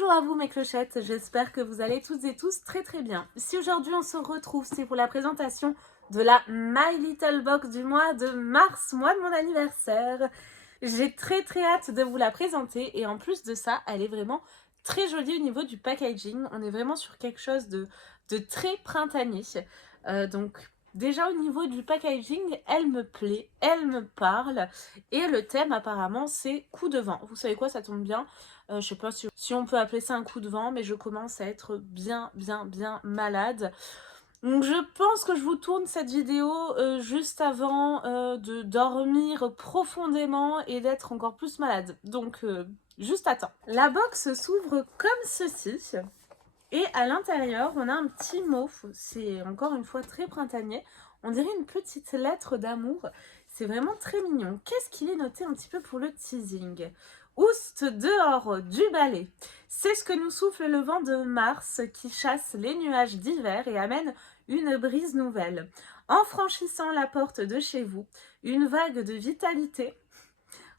Bonjour à vous mes clochettes, j'espère que vous allez toutes et tous très bien. Si aujourd'hui on se retrouve, c'est pour la présentation de la My Little Box du mois de mars, mois de mon anniversaire. J'ai très hâte de vous la présenter et en plus de ça, elle est vraiment très jolie au niveau du packaging. On est vraiment sur quelque chose de très printanier. Donc déjà au niveau du packaging, elle me plaît, elle me parle et le thème apparemment c'est coup de vent. Vous savez quoi, ça tombe bien. Je sais pas si on peut appeler ça un coup de vent, mais je commence à être bien malade. Donc je pense que je vous tourne cette vidéo juste avant de dormir profondément et d'être encore plus malade. Donc juste à temps. La box s'ouvre comme ceci. Et à l'intérieur, on a un petit mot. C'est encore une fois très printanier. On dirait une petite lettre d'amour. C'est vraiment très mignon. Qu'est-ce qu'il est noté un petit peu pour le teasing? Oust dehors du balai. C'est ce que nous souffle le vent de mars qui chasse les nuages d'hiver et amène une brise nouvelle. En franchissant la porte de chez vous, une vague de vitalité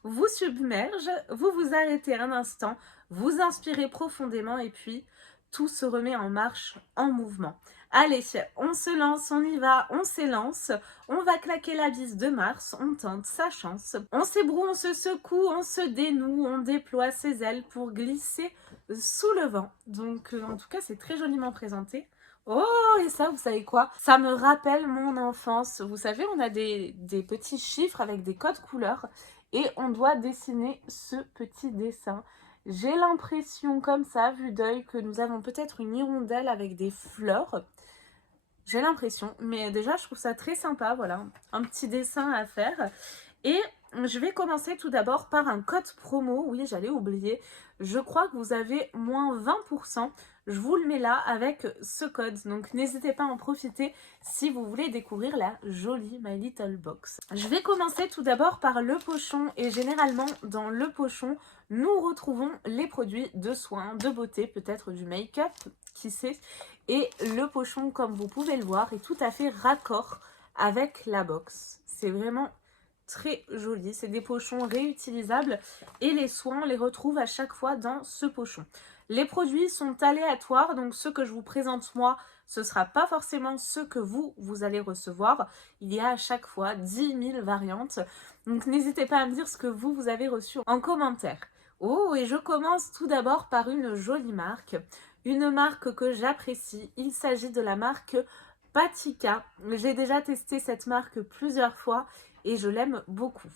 vous submerge, vous vous arrêtez un instant, vous inspirez profondément et puis tout se remet en marche, en mouvement. Allez, on se lance, on y va, on s'élance, on va claquer la bise de Mars, on tente sa chance. On s'ébroue, on se secoue, on se dénoue, on déploie ses ailes pour glisser sous le vent. Donc en tout cas, c'est très joliment présenté. Oh, et ça, vous savez quoi? Ça me rappelle mon enfance. Vous savez, on a des petits chiffres avec des codes couleurs et on doit dessiner ce petit dessin. J'ai l'impression comme ça, vue d'œil, que nous avons peut-être une hirondelle avec des fleurs. J'ai l'impression, mais déjà je trouve ça très sympa, voilà, un petit dessin à faire. Et je vais commencer tout d'abord par un code promo, oui j'allais oublier, je crois que vous avez moins 20%, je vous le mets là avec ce code, donc n'hésitez pas à en profiter si vous voulez découvrir la jolie My Little Box. Je vais commencer tout d'abord par le pochon et généralement dans le pochon, nous retrouvons les produits de soins, de beauté, peut-être du make-up, qui sait. Et le pochon, comme vous pouvez le voir, est tout à fait raccord avec la box. C'est vraiment très joli. C'est des pochons réutilisables et les soins, on les retrouve à chaque fois dans ce pochon. Les produits sont aléatoires, donc ceux que je vous présente moi, ce ne sera pas forcément ceux que vous allez recevoir. Il y a à chaque fois 10 000 variantes. Donc n'hésitez pas à me dire ce que vous avez reçu en commentaire. Oh, et je commence tout d'abord par une jolie marque. Une marque que j'apprécie. Il s'agit de la marque Patika. J'ai déjà testé cette marque plusieurs fois et je l'aime beaucoup.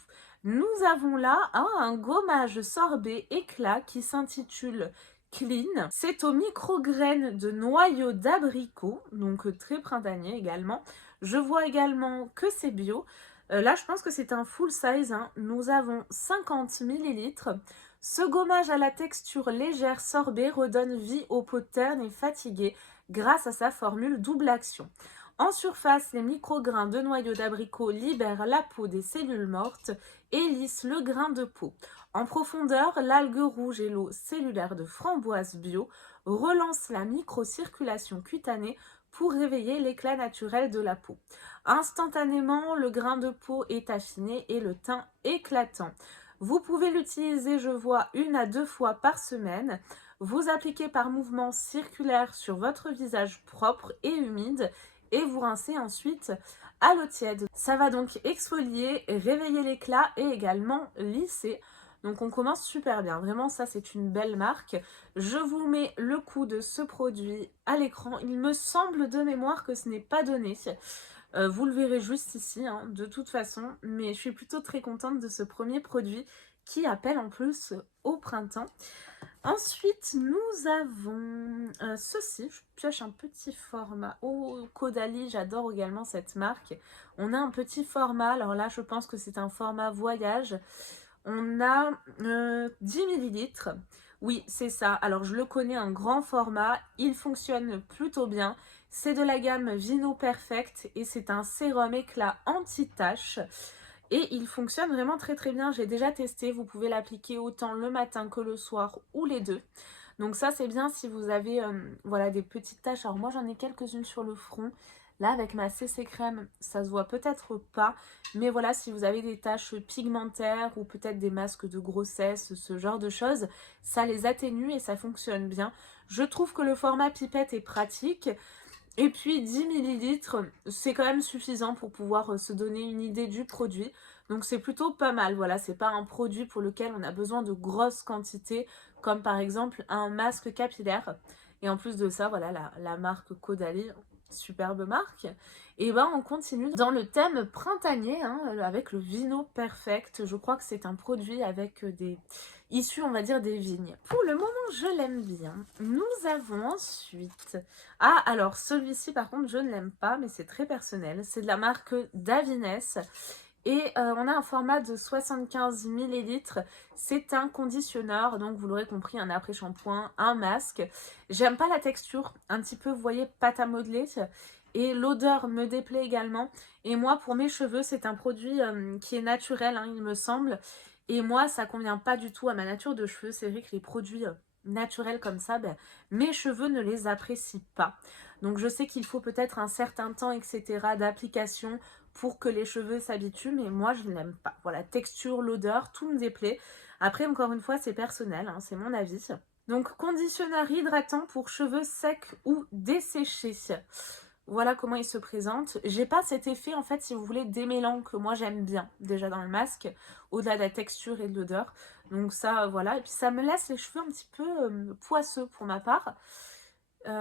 Nous avons là un gommage sorbet éclat qui s'intitule Clean. C'est aux micro-graines de noyaux d'abricot, donc très printanier également. Je vois également que c'est bio. Là, je pense que c'est un full size. Nous avons 50 ml. Ce gommage à la texture légère sorbet redonne vie aux peaux ternes et fatiguées grâce à sa formule double action. En surface, les micro-grains de noyaux d'abricot libèrent la peau des cellules mortes et lissent le grain de peau. En profondeur, l'algue rouge et l'eau cellulaire de framboise bio relancent la microcirculation cutanée pour réveiller l'éclat naturel de la peau. Instantanément, le grain de peau est affiné et le teint éclatant. Vous pouvez l'utiliser, je vois, 1 à 2 fois par semaine. Vous appliquez par mouvement circulaire sur votre visage propre et humide et vous rincez ensuite à l'eau tiède. Ça va donc exfolier, réveiller l'éclat et également lisser. Donc on commence super bien, vraiment ça c'est une belle marque. Je vous mets le coût de ce produit à l'écran. Il me semble de mémoire que ce n'est pas donné. Vous le verrez juste ici, de toute façon. Mais je suis plutôt très contente de ce premier produit qui appelle en plus au printemps. Ensuite, nous avons ceci. Je pioche un petit format. Oh, Caudalie, j'adore également cette marque. On a un petit format. Alors là, je pense que c'est un format voyage. On a 10 ml. Oui, c'est ça. Alors, je le connais, un grand format. Il fonctionne plutôt bien. C'est de la gamme Vino Perfect et c'est un sérum éclat anti-tache. Et il fonctionne vraiment très bien. J'ai déjà testé. Vous pouvez l'appliquer autant le matin que le soir ou les deux. Donc ça, c'est bien si vous avez voilà, des petites taches. Alors moi, j'en ai quelques-unes sur le front. Là, avec ma CC crème, ça se voit peut-être pas. Mais voilà, si vous avez des taches pigmentaires ou peut-être des masques de grossesse, ce genre de choses, ça les atténue et ça fonctionne bien. Je trouve que le format pipette est pratique. Et puis 10 millilitres, c'est quand même suffisant pour pouvoir se donner une idée du produit. Donc c'est plutôt pas mal, voilà, c'est pas un produit pour lequel on a besoin de grosses quantités, comme par exemple un masque capillaire. Et en plus de ça, voilà, la marque Caudalie, superbe marque. Et ben on continue dans le thème printanier, hein, avec le Vino Perfect. Je crois que c'est un produit avec des issus, on va dire, des vignes. Pour le moment, je l'aime bien. Nous avons ensuite... Ah, alors celui-ci, par contre, je ne l'aime pas, mais c'est très personnel. C'est de la marque Davines. Et on a un format de 75 millilitres. C'est un conditionneur, donc vous l'aurez compris, un après-shampoing, un masque. J'aime pas la texture, un petit peu, vous voyez, pâte à modeler. Et l'odeur me déplaît également. Et moi, pour mes cheveux, c'est un produit qui est naturel, hein, il me semble. Et moi, ça convient pas du tout à ma nature de cheveux. C'est vrai que les produits naturels comme ça, ben, mes cheveux ne les apprécient pas. Donc je sais qu'il faut peut-être un certain temps, etc. d'application pour que les cheveux s'habituent, mais moi je ne l'aime pas. Voilà, texture, l'odeur, tout me déplaît. Après, encore une fois, c'est personnel, hein, c'est mon avis. Donc conditionneur hydratant pour cheveux secs ou desséchés. Voilà comment il se présente. J'ai pas cet effet, en fait, si vous voulez, démêlant que moi j'aime bien, déjà dans le masque, au-delà de la texture et de l'odeur. Donc ça, voilà. Et puis ça me laisse les cheveux un petit peu poisseux pour ma part.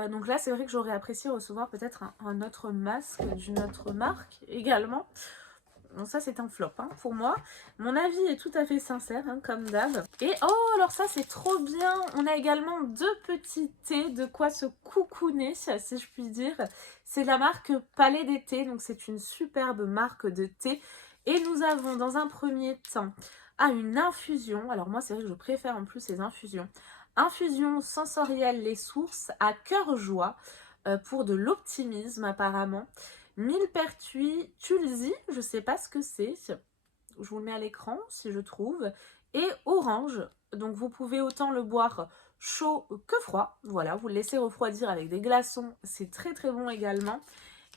Donc là, c'est vrai que j'aurais apprécié recevoir peut-être un autre masque d'une autre marque également. Donc ça, c'est un flop hein, pour moi. Mon avis est tout à fait sincère, hein, comme d'hab. Et oh, alors ça, c'est trop bien. On a également deux petits thés, de quoi se coucouner, si je puis dire. C'est la marque Palais d'été, donc c'est une superbe marque de thé. Et nous avons dans un premier temps une infusion. Alors moi, c'est vrai que je préfère en plus les infusions. Infusion sensorielle Les Sources à cœur joie pour de l'optimisme apparemment. Millepertuis Tulsi, je sais pas ce que c'est. Je vous le mets à l'écran si je trouve. Et orange, donc vous pouvez autant le boire chaud que froid. Voilà, vous le laissez refroidir avec des glaçons, c'est très très bon également.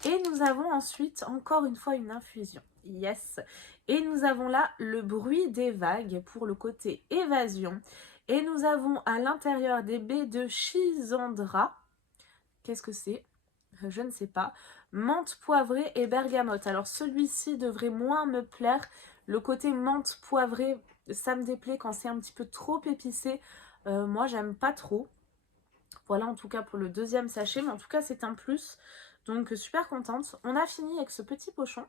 Et nous avons ensuite encore une fois une infusion. Yes. Et nous avons là le bruit des vagues pour le côté évasion. Et nous avons à l'intérieur des baies de Schisandra. Qu'est-ce que c'est? Je ne sais pas. Menthe poivrée et bergamote. Alors celui-ci devrait moins me plaire. Le côté menthe poivrée, ça me déplaît quand c'est un petit peu trop épicé. Moi, j'aime pas trop. Voilà en tout cas pour le deuxième sachet. Mais en tout cas, c'est un plus. Donc super contente. On a fini avec ce petit pochon.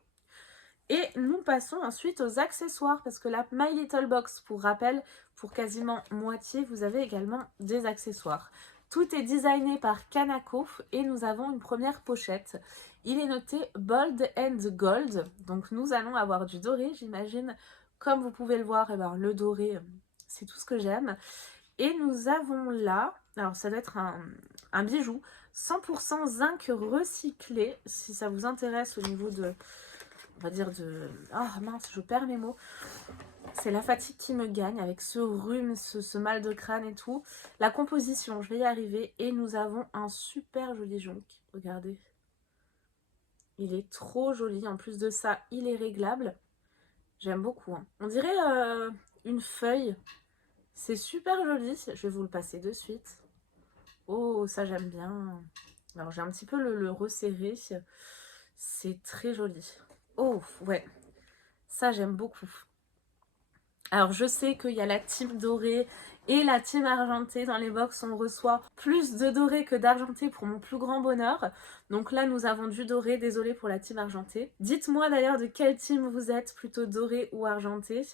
Et nous passons ensuite aux accessoires parce que la My Little Box, pour rappel, pour quasiment moitié, vous avez également des accessoires. Tout est designé par Kanako et nous avons une première pochette. Il est noté Bold and Gold, donc nous allons avoir du doré, j'imagine. Comme vous pouvez le voir, eh ben, le doré, c'est tout ce que j'aime. Et nous avons là, alors ça doit être un bijou, 100% zinc recyclé, si ça vous intéresse au niveau de... On va dire de... Ah mince, je perds mes mots. C'est la fatigue qui me gagne avec ce rhume, ce mal de crâne et tout. La composition, je vais y arriver. Et nous avons un super joli jonc. Regardez. Il est trop joli. En plus de ça, il est réglable. J'aime beaucoup. Hein. On dirait une feuille. C'est super joli. Je vais vous le passer de suite. Oh, ça j'aime bien. Alors j'ai un petit peu le resserré. C'est très joli. Oh, ouais. Ça, j'aime beaucoup. Alors, je sais qu'il y a la team dorée et la team argentée. Dans les box, on reçoit plus de doré que d'argenté pour mon plus grand bonheur. Donc là, nous avons du doré. Désolée pour la team argentée. Dites-moi d'ailleurs de quelle team vous êtes, plutôt doré ou argenté.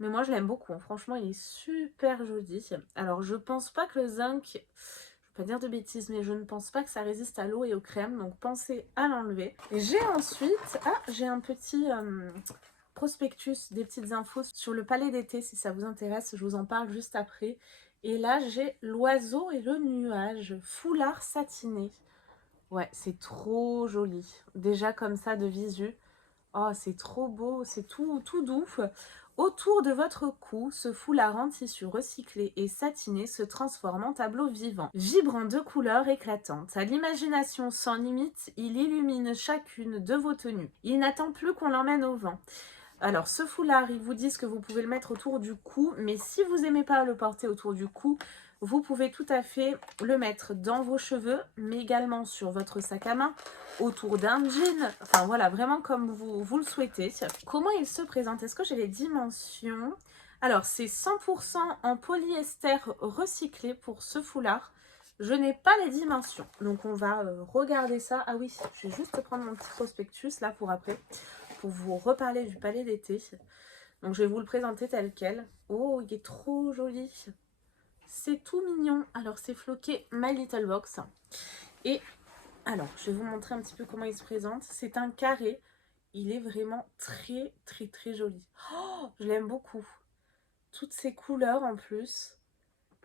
Mais moi, je l'aime beaucoup. Franchement, il est super joli. Alors, je pense pas que le zinc... Pas dire de bêtises, mais je ne pense pas que ça résiste à l'eau et aux crèmes, donc pensez à l'enlever. J'ai ensuite, j'ai un petit prospectus, des petites infos sur le palais d'été, si ça vous intéresse, je vous en parle juste après. Et là, j'ai l'oiseau et le nuage, foulard satiné. Ouais, c'est trop joli. Déjà comme ça de visu. Oh, c'est trop beau, c'est tout doux. Autour de votre cou, ce foulard en tissu recyclé et satiné se transforme en tableau vivant, vibrant de couleurs éclatantes. À l'imagination sans limite, il illumine chacune de vos tenues. Il n'attend plus qu'on l'emmène au vent. Alors ce foulard, ils vous disent que vous pouvez le mettre autour du cou, mais si vous n'aimez pas le porter autour du cou, vous pouvez tout à fait le mettre dans vos cheveux, mais également sur votre sac à main, autour d'un jean, enfin voilà, vraiment comme vous le souhaitez. Comment il se présente? Est-ce que j'ai les dimensions? Alors c'est 100% en polyester recyclé pour ce foulard. Je n'ai pas les dimensions, donc on va regarder ça. Ah oui, je vais juste prendre mon petit prospectus là pour après, pour vous reparler du palais d'été. Donc je vais vous le présenter tel quel. Oh, il est trop joli. C'est tout mignon. Alors c'est floqué My Little Box. Et alors, je vais vous montrer un petit peu comment il se présente. C'est un carré. Il est vraiment très très très joli. Oh, je l'aime beaucoup. Toutes ces couleurs en plus.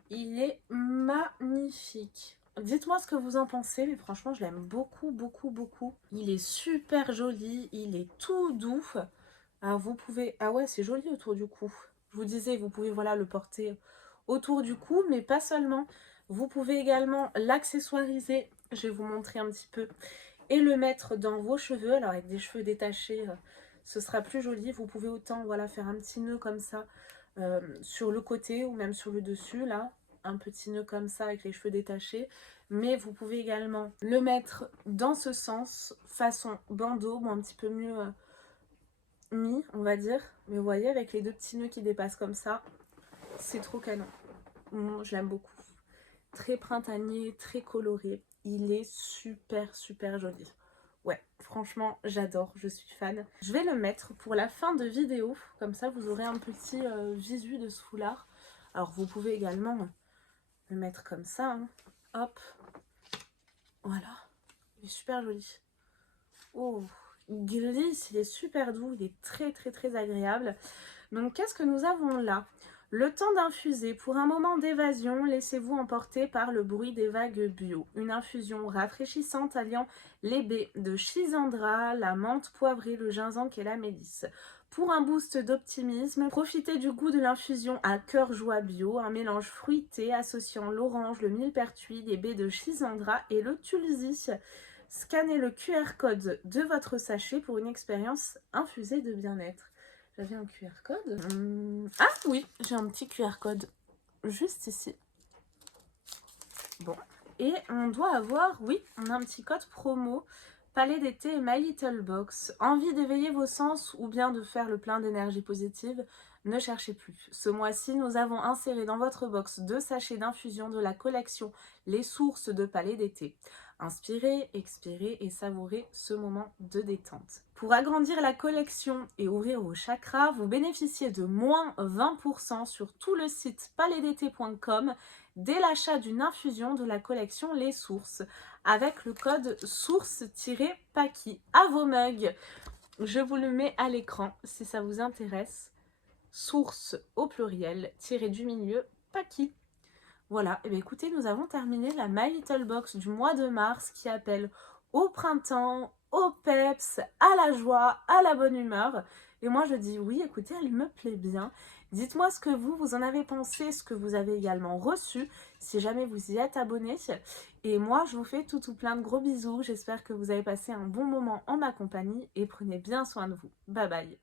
Il est magnifique. Dites-moi ce que vous en pensez, mais franchement, je l'aime beaucoup, beaucoup, beaucoup. Il est super joli, il est tout doux. Alors, vous pouvez... Ah ouais, c'est joli autour du cou. Je vous disais, vous pouvez, voilà, le porter autour du cou, mais pas seulement. Vous pouvez également l'accessoiriser. Je vais vous montrer un petit peu. Et le mettre dans vos cheveux. Alors, avec des cheveux détachés, ce sera plus joli. Vous pouvez autant, voilà, faire un petit nœud comme ça sur le côté ou même sur le dessus, là. Un petit nœud comme ça avec les cheveux détachés, mais vous pouvez également le mettre dans ce sens, façon bandeau, bon, un petit peu mieux mis, on va dire, mais vous voyez, avec les deux petits nœuds qui dépassent comme ça, c'est trop canon. Je l'aime beaucoup. Très printanier, très coloré, il est super super joli. Ouais, franchement, j'adore, je suis fan. Je vais le mettre pour la fin de vidéo, comme ça vous aurez un petit visu de ce foulard. Alors vous pouvez également le mettre comme ça, hein. Hop, voilà, il est super joli. Oh, il glisse, il est super doux, il est très très très agréable. Donc qu'est-ce que nous avons là? Le temps d'infuser. Pour un moment d'évasion, laissez-vous emporter par le bruit des vagues bio. Une infusion rafraîchissante alliant les baies de Schisandra, la menthe poivrée, le gingembre et la mélisse. Pour un boost d'optimisme, profitez du goût de l'infusion à cœur joie bio, un mélange fruité associant l'orange, le millepertuis, les baies de Schisandra et le tulsi. Scannez le QR code de votre sachet pour une expérience infusée de bien-être. J'avais un QR code. Ah oui, j'ai un petit QR code juste ici. Bon, et on doit avoir, oui, on a un petit code promo. Palais d'été et My Little Box. Envie d'éveiller vos sens ou bien de faire le plein d'énergie positive? Ne cherchez plus. Ce mois-ci, nous avons inséré dans votre box 2 sachets d'infusion de la collection Les Sources de Palais d'été. Inspirez, expirez et savourez ce moment de détente. Pour agrandir la collection et ouvrir vos chakras, vous bénéficiez de moins 20% sur tout le site palaisdété.com dès l'achat d'une infusion de la collection Les Sources avec le code source-paki à vos mugs. Je vous le mets à l'écran si ça vous intéresse. Source au pluriel, tiré du milieu, paki. Voilà, et bien écoutez, nous avons terminé la My Little Box du mois de mars qui appelle au printemps, au peps, à la joie, à la bonne humeur. Et moi je dis oui, écoutez, elle me plaît bien. Dites-moi ce que vous en avez pensé, ce que vous avez également reçu, si jamais vous y êtes abonné. Et moi je vous fais tout plein de gros bisous. J'espère que vous avez passé un bon moment en ma compagnie et prenez bien soin de vous. Bye bye.